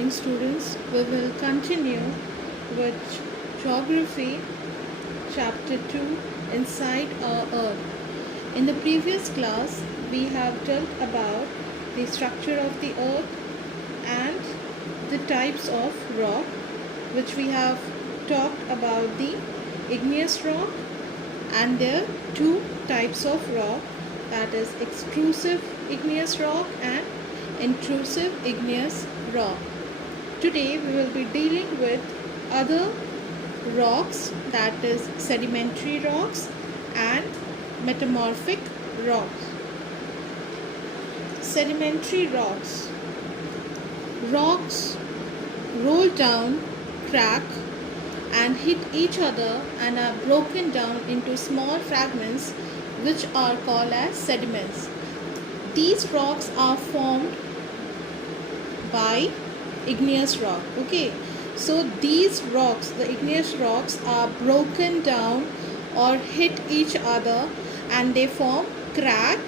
morning, students. We will continue with Geography, Chapter 2, Inside our Earth. In the previous class, we have talked about the structure of the Earth and the types of rock, which we have talked about the igneous rock, and there are two types of rock, that is extrusive igneous rock and intrusive igneous rock. Today we will be dealing with other rocks, that is sedimentary rocks and metamorphic rocks. Sedimentary rocks. Rocks roll down, crack and hit each other and are broken down into small fragments which are called as sediments. These rocks are formed by igneous rock. Okay, so these rocks, the igneous rocks, are broken down or hit each other and they form crack,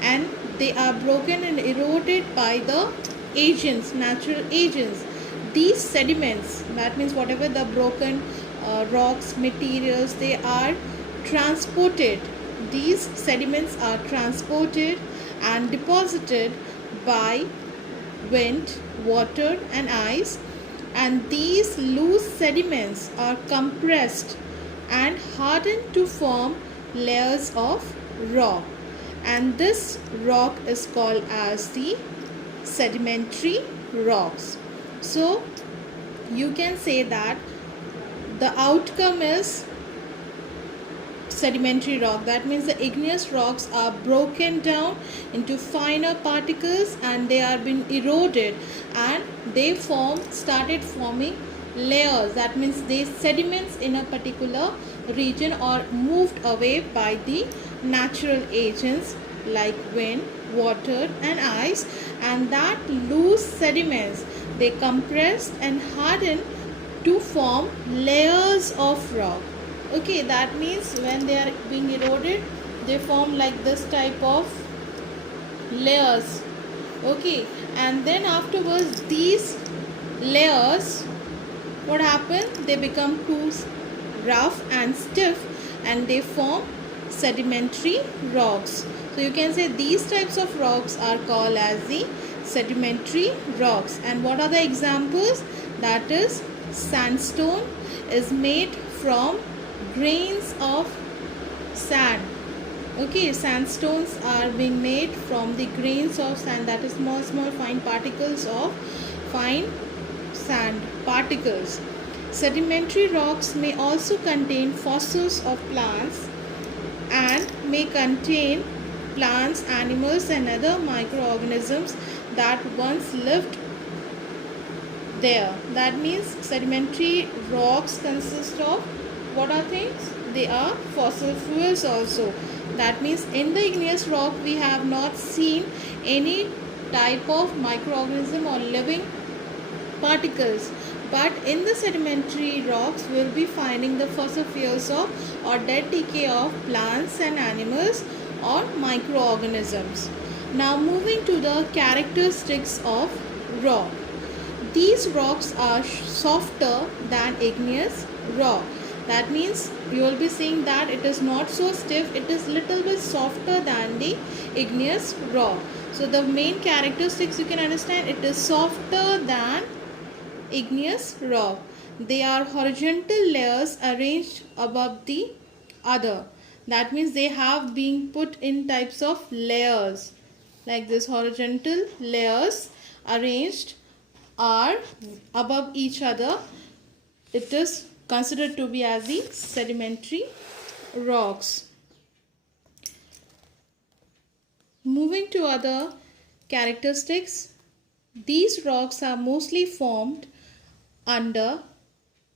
and they are broken and eroded by the agents, natural agents. These sediments, that means whatever the broken rocks, materials, they are transported. These sediments are transported and deposited by wind, water and ice, and these loose sediments are compressed and hardened to form layers of rock, and this rock is called as the sedimentary rocks. So you can say that the outcome is sedimentary rock. That means the igneous rocks are broken down into finer particles and they are being eroded and they started forming layers. That means they sediments in a particular region or moved away by the natural agents like wind, water and ice, and that loose sediments, they compressed and hardened to form layers of rock. Okay, that means when they are being eroded, they form like this type of layers. Okay, and then afterwards these layers, what happen? They become too rough and stiff and they form sedimentary rocks. So you can say these types of rocks are called as the sedimentary rocks. And what are the examples? That is sandstone is made from grains of sand. Okay, sandstones are being made from the grains of sand, that is small fine particles of fine sand particles. Sedimentary rocks may also contain fossils of plants and may contain plants, animals and other microorganisms that once lived there. That means sedimentary rocks consist of what are things? They are fossil fuels also. That means in the igneous rock we have not seen any type of microorganism or living particles, but in the sedimentary rocks we will be finding the fossil fuels of or dead decay of plants and animals or microorganisms. Now moving to the characteristics of rock. These rocks are softer than igneous rock. That means you will be seeing that it is not so stiff, it is little bit softer than the igneous rock. So the main characteristics you can understand, it is softer than igneous rock. They are horizontal layers arranged above the other. That means they have been put in types of layers like this. Horizontal layers arranged are above each other. It is considered to be as the sedimentary rocks. Moving to other characteristics, these rocks are mostly formed under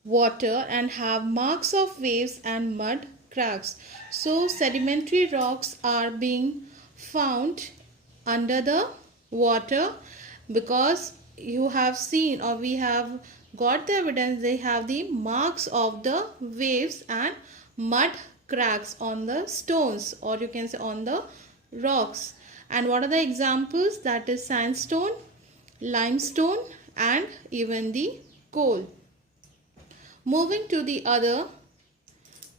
water and have marks of waves and mud cracks. So sedimentary rocks are being found under the water because you have seen, or we have got the evidence, they have the marks of the waves and mud cracks on the stones, or you can say on the rocks. And what are the examples? That is sandstone, limestone and even the coal. Moving to the other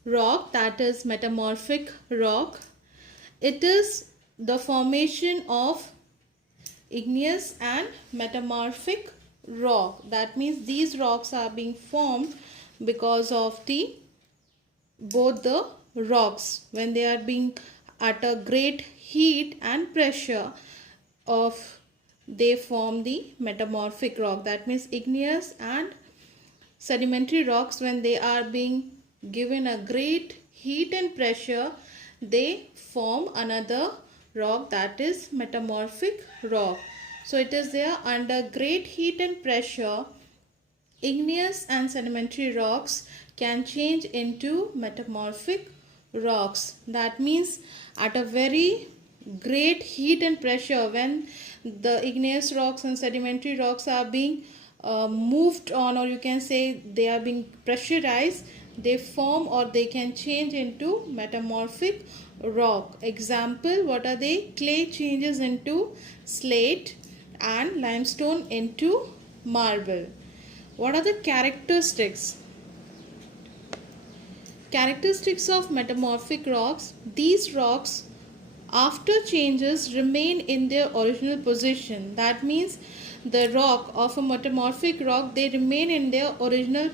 rock, that is metamorphic rock. It is the formation of igneous and metamorphic rock. That means these rocks are being formed because of the both the rocks when they are being at a great heat and pressure of they form the metamorphic rock. That means igneous and sedimentary rocks, when they are being given a great heat and pressure, they form another rock, that is metamorphic rock. So it is there under great heat and pressure, igneous and sedimentary rocks can change into metamorphic rocks. That means at a very great heat and pressure, when the igneous rocks and sedimentary rocks are being moved on, or you can say they are being pressurized, they form or they can change into metamorphic rock. Example, what are they? Clay changes into slate and limestone into marble. What are the characteristics? Characteristics of metamorphic rocks. These rocks after changes remain in their original position. That means the rock of a metamorphic rock, they remain in their original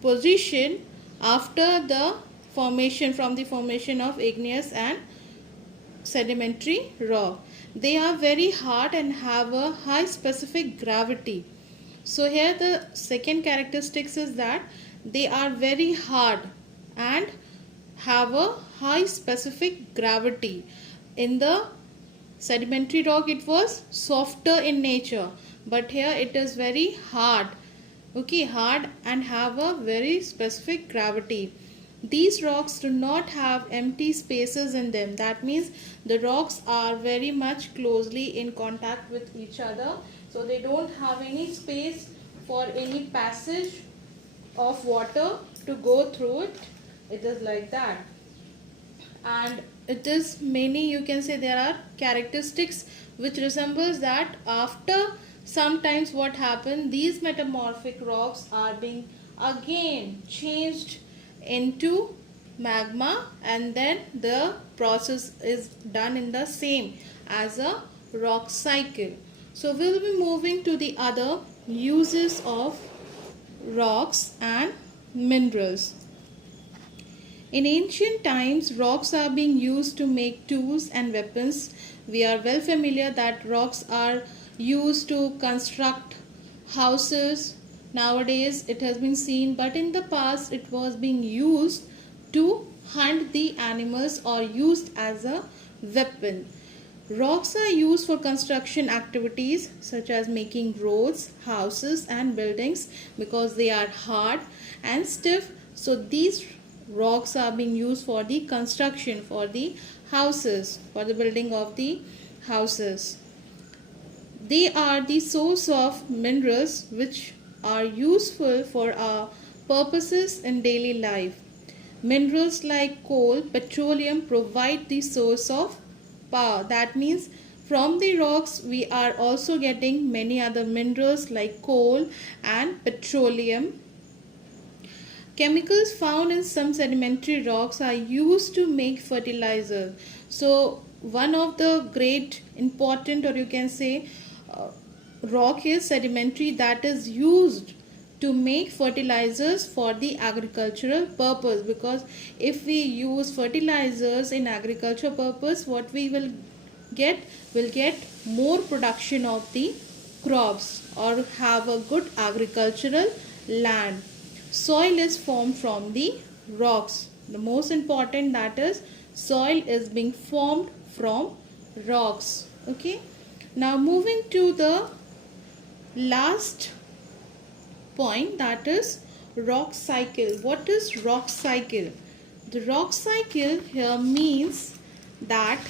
position after the formation, from the formation of igneous and sedimentary rock. They are very hard and have a high specific gravity. So here the second characteristics is that they are very hard and have a high specific gravity. In the sedimentary rock it was softer in nature, but here it is very hard. Okay, hard and have a very specific gravity. These rocks do not have empty spaces in them. That means the rocks are very much closely in contact with each other. So they don't have any space for any passage of water to go through it. It is like that. And it is many, you can say there are characteristics which resembles that. After sometimes what happens, these metamorphic rocks are being again changed into magma, and then the process is done in the same as a rock cycle. So we will be moving to the other uses of rocks and minerals. In ancient times, rocks are being used to make tools and weapons. We are well familiar that rocks are used to construct houses. Nowadays it has been seen, but in the past it was being used to hunt the animals or used as a weapon. Rocks are used for construction activities such as making roads, houses and buildings because they are hard and stiff. So these rocks are being used for the construction, for the houses, for the building of the houses. They are the source of minerals which are useful for our purposes in daily life. Minerals like coal, petroleum provide the source of power. That means from the rocks we are also getting many other minerals like coal and petroleum. Chemicals found in some sedimentary rocks are used to make fertilizer. So one of the great important, or you can say rock is sedimentary, that is used to make fertilizers for the agricultural purpose, because if we use fertilizers in agriculture purpose, what we will get more production of the crops or have a good agricultural land. Soil is formed from the rocks. The most important, that is soil is being formed from rocks. Okay, now moving to the last point, that is rock cycle. What is rock cycle? The rock cycle here means that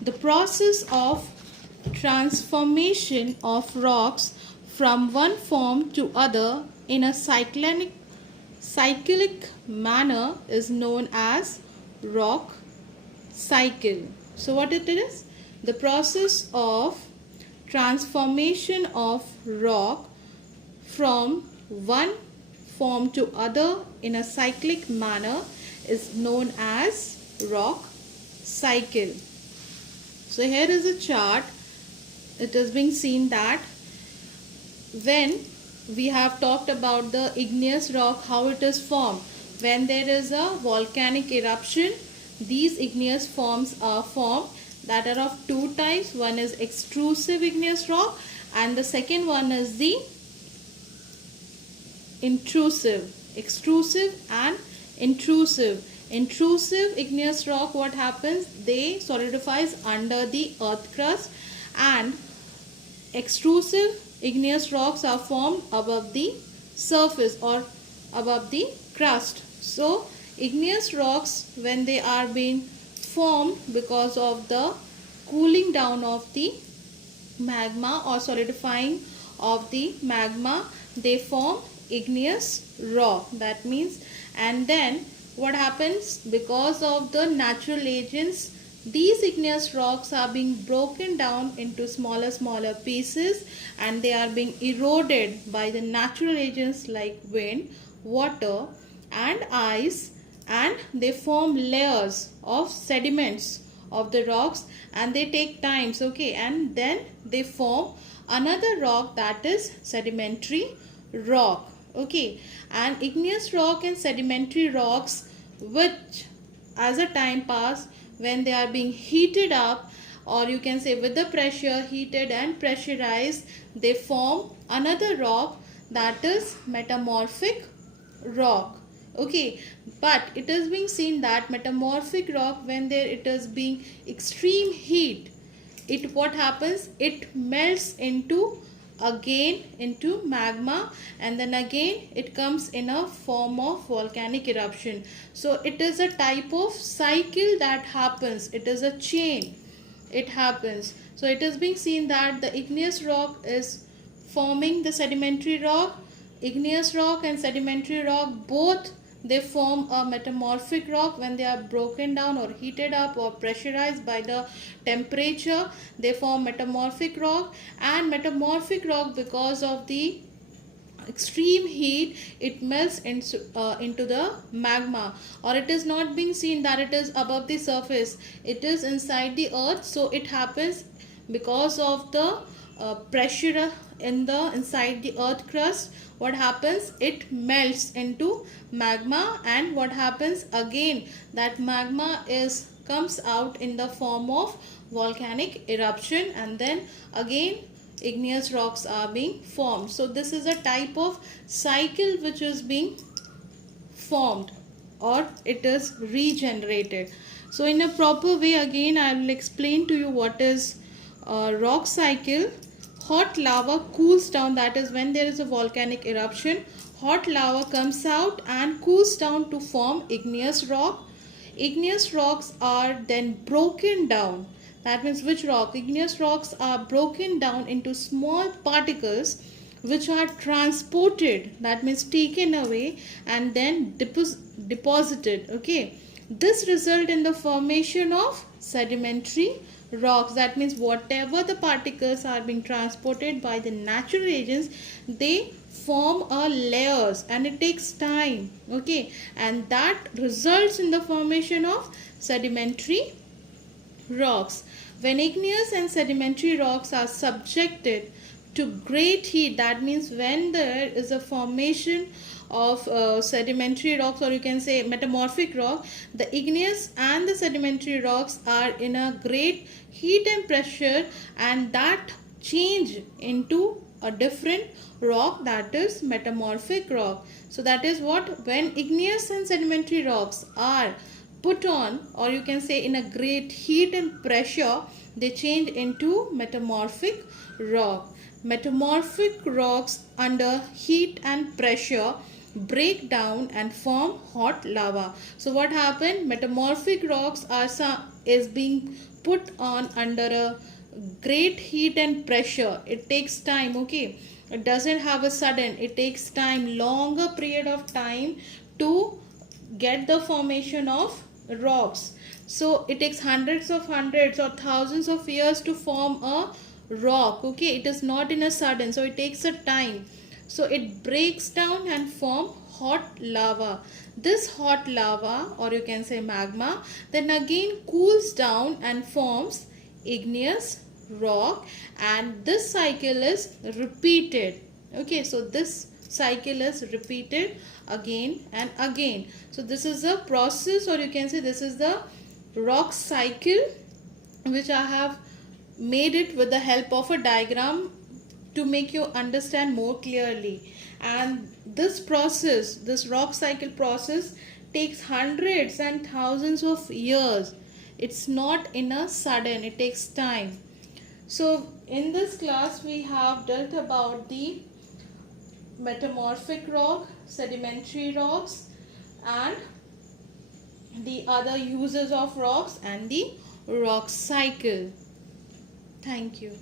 the process of transformation of rocks from one form to other in a cyclic manner is known as rock cycle. So what it is? The process of transformation of rock from one form to other in a cyclic manner is known as rock cycle. So here is a chart. It is being seen that when we have talked about the igneous rock, how it is formed. When there is a volcanic eruption, these igneous forms are formed that are of two types. One is extrusive igneous rock and the second one is the intrusive. Extrusive and intrusive. Intrusive igneous rock, what happens? They solidifies under the earth crust, and extrusive igneous rocks are formed above the surface or above the crust. So igneous rocks, when they are being formed because of the cooling down of the magma or solidifying of the magma, they form igneous rock. That means, and then what happens? Because of the natural agents, these igneous rocks are being broken down into smaller pieces, and they are being eroded by the natural agents like wind, water and ice, and they form layers of sediments of the rocks, and they take times, okay, and then they form another rock, that is sedimentary rock, okay. And igneous rock and sedimentary rocks, which as a time pass, when they are being heated up, or you can say with the pressure, heated and pressurized, they form another rock, that is metamorphic rock, okay. But it is being seen that metamorphic rock, when there it is being extreme heat, it what happens? It melts into again into magma, and then again it comes in a form of volcanic eruption. So it is a type of cycle that happens. It is a chain. It happens. So it is being seen that the igneous rock is forming the sedimentary rock. Igneous rock and sedimentary rock, both they form a metamorphic rock when they are broken down or heated up or pressurized by the temperature. They form metamorphic rock, and metamorphic rock, because of the extreme heat, it melts into the magma, or it is not being seen that it is above the surface. It is inside the earth. So it happens because of the pressure in the inside the earth crust. What happens? It melts into magma, and what happens again? That magma comes out in the form of volcanic eruption, and then again igneous rocks are being formed. So this is a type of cycle which is being formed, or it is regenerated. So in a proper way, again I will explain to you what is rock cycle. Hot lava cools down, that is when there is a volcanic eruption, hot lava comes out and cools down to form igneous rock. Igneous rocks are then broken down. That means which rock? Igneous rocks are broken down into small particles which are transported, that means taken away and then deposited, okay. This result in the formation of sedimentary rocks. That means whatever the particles are being transported by the natural agents, they form a layers, and it takes time, okay, and that results in the formation of sedimentary rocks. When igneous and sedimentary rocks are subjected to great heat, that means when there is a formation of sedimentary rocks, or you can say metamorphic rock, the igneous and the sedimentary rocks are in a great heat and pressure, and that change into a different rock, that is metamorphic rock. So that is what, when igneous and sedimentary rocks are put on, or you can say in a great heat and pressure, they change into metamorphic rock. Metamorphic rocks under heat and pressure break down and form hot lava. So what happened? Metamorphic rocks is being put on under a great heat and pressure. It takes time, okay. It doesn't have a sudden. It takes time, longer period of time to get the formation of rocks. So it takes hundreds or thousands of years to form a rock. Okay, it is not in a sudden, so it takes a time. So it breaks down and form hot lava. This hot lava, or you can say magma, then again cools down and forms igneous rock, and this cycle is repeated. Okay, so this cycle is repeated again and again. So this is the process, or you can say this is the rock cycle, which I have made it with the help of a diagram to make you understand more clearly. And this process, this rock cycle process, takes hundreds and thousands of years. It's not in a sudden, it takes time. So in this class we have dealt about the metamorphic rock, sedimentary rocks, and the other uses of rocks, and the rock cycle. Thank you.